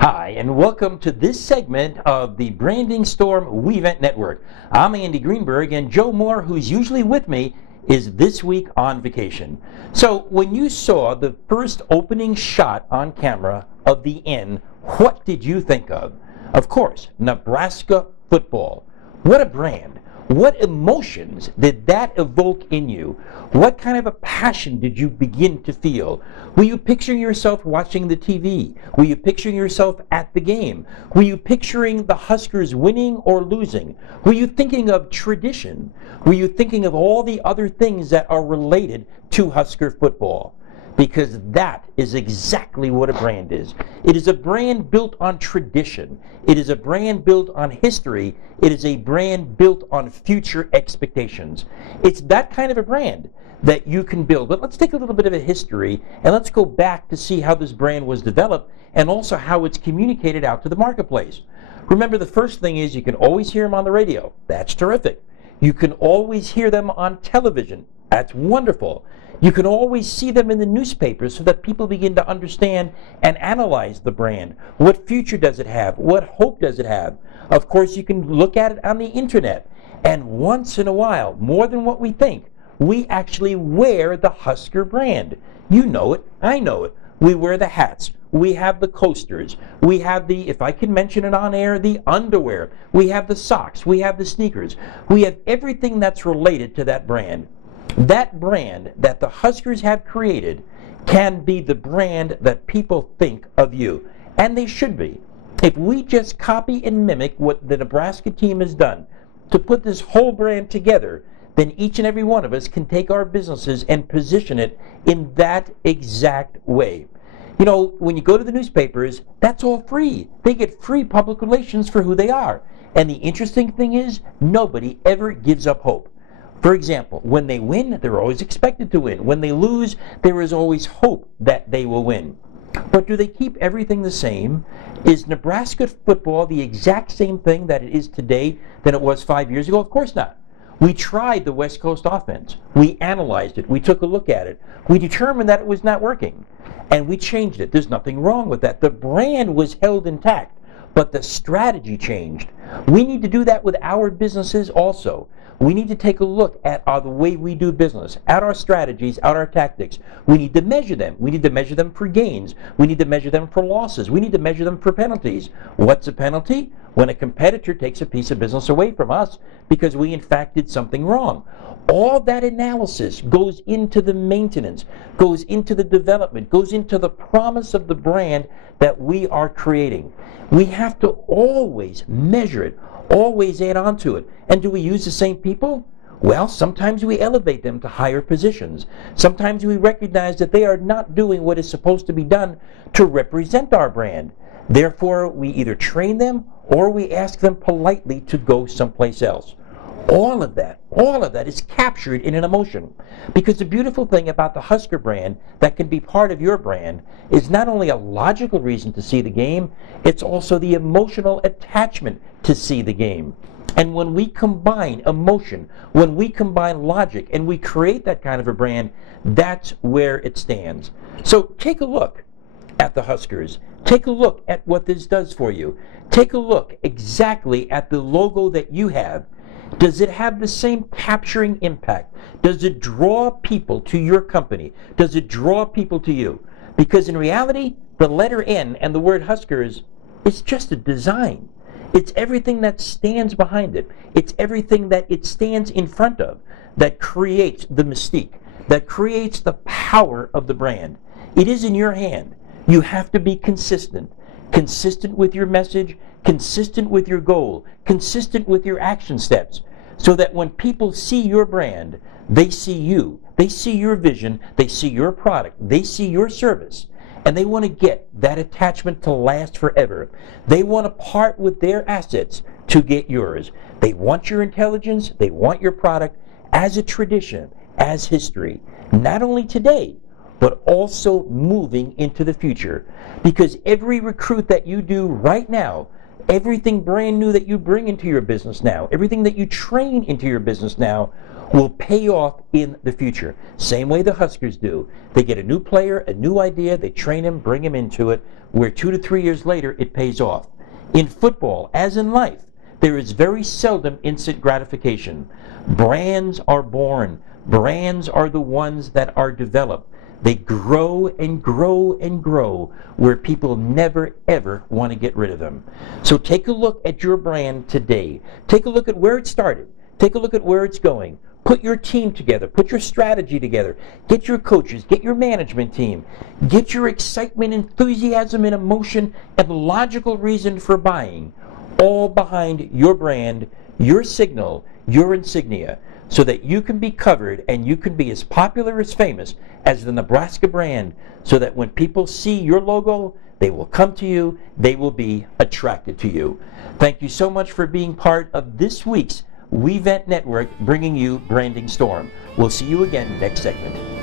Hi, and welcome to this segment of the Branding Storm WeVent Network. I'm Andy Greenberg, and Joe Moore, who's usually with me, is this week on vacation. So when you saw the first opening shot on camera of the N, what did you think of? Of course, Nebraska football. What a brand. What emotions did that evoke in you? What kind of a passion did you begin to feel? Were you picturing yourself watching the TV? Were you picturing yourself at the game? Were you picturing the Huskers winning or losing? Were you thinking of tradition? Were you thinking of all the other things that are related to Husker football? Because that is exactly what a brand is. It is a brand built on tradition. It is a brand built on history. It is a brand built on future expectations. It's that kind of a brand that you can build. But let's take a little bit of a history and let's go back to see how this brand was developed and also how it's communicated out to the marketplace. Remember, the first thing is you can always hear them on the radio. That's terrific. You can always hear them on television. That's wonderful. You can always see them in the newspapers so that people begin to understand and analyze the brand. What future does it have? What hope does it have? Of course, you can look at it on the internet. And once in a while, more than what we think, we actually wear the Husker brand. You know it. I know it. We wear the hats. We have the coasters. We have the, if I can mention it on air, the underwear. We have the socks. We have the sneakers. We have everything that's related to that brand. That brand that the Huskers have created can be the brand that people think of you. And they should be. If we just copy and mimic what the Nebraska team has done to put this whole brand together, then each and every one of us can take our businesses and position it in that exact way. You know, when you go to the newspapers, that's all free. They get free public relations for who they are. And the interesting thing is, nobody ever gives up hope. For example, when they win, they're always expected to win. When they lose, there is always hope that they will win. But do they keep everything the same? Is Nebraska football the exact same thing that it is today than it was 5 years ago? Of course not. We tried the West Coast offense. We analyzed it. We took a look at it. We determined that it was not working. And we changed it. There's nothing wrong with that. The brand was held intact, but the strategy changed. We need to do that with our businesses also. We need to take a look at the way we do business, at our strategies, at our tactics. We need to measure them. We need to measure them for gains. We need to measure them for losses. We need to measure them for penalties. What's a penalty? When a competitor takes a piece of business away from us because we in fact did something wrong. All that analysis goes into the maintenance, goes into the development, goes into the promise of the brand that we are creating. We have to always measure it, always add on to it. And do we use the same people? Well, sometimes we elevate them to higher positions. Sometimes we recognize that they are not doing what is supposed to be done to represent our brand. Therefore, we either train them or we ask them politely to go someplace else. All of that is captured in an emotion. Because the beautiful thing about the Husker brand that can be part of your brand is not only a logical reason to see the game, it's also the emotional attachment to see the game. And when we combine emotion, when we combine logic, and we create that kind of a brand, that's where it stands. So take a look at the Huskers. Take a look at what this does for you. Take a look exactly at the logo that you have. Does it have the same capturing impact? Does it draw people to your company? Does it draw people to you? Because in reality, the letter N and the word Huskers is just a design. It's everything that stands behind it. It's everything that it stands in front of that creates the mystique, that creates the power of the brand. It is in your hand. You have to be consistent. Consistent with your message, consistent with your goal, consistent with your action steps, so that when people see your brand, they see you, they see your vision, they see your product, they see your service, and they want to get that attachment to last forever. They want to part with their assets to get yours. They want your intelligence, they want your product as a tradition, as history, not only today, but also moving into the future. Because every recruit that you do right now, everything brand new that you bring into your business now, everything that you train into your business now, will pay off in the future. Same way the Huskers do. They get a new player, a new idea, they train him, bring him into it, where 2 to 3 years later it pays off. In football, as in life, there is very seldom instant gratification. Brands are born. Brands are the ones that are developed. They grow and grow and grow where people never ever want to get rid of them. So take a look at your brand today. Take a look at where it started. Take a look at where it's going. Put your team together. Put your strategy together. Get your coaches. Get your management team. Get your excitement, enthusiasm, and emotion and logical reason for buying all behind your brand, your signal, your insignia, so that you can be covered and you can be as popular, as famous as the Nebraska brand, so that when people see your logo, they will come to you, they will be attracted to you. Thank you so much for being part of this week's WeVent Network, bringing you Branding Storm. We'll see you again next segment.